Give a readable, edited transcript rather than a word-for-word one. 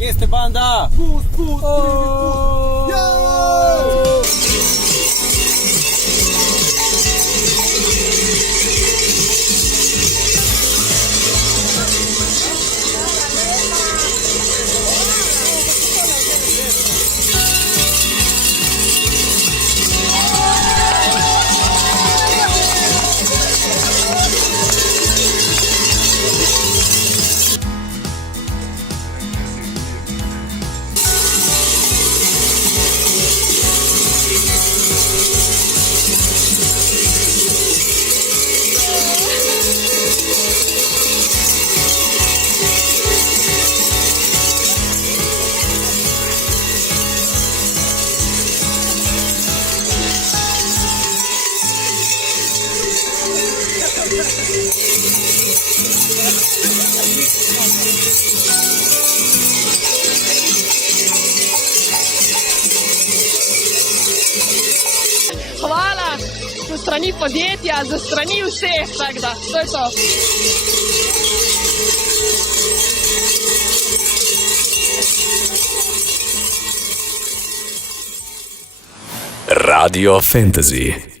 Kje ste, banda? Pust! Hvala za strani podjetja, za strani vseh, tako da, to je to. Radio Fantasy.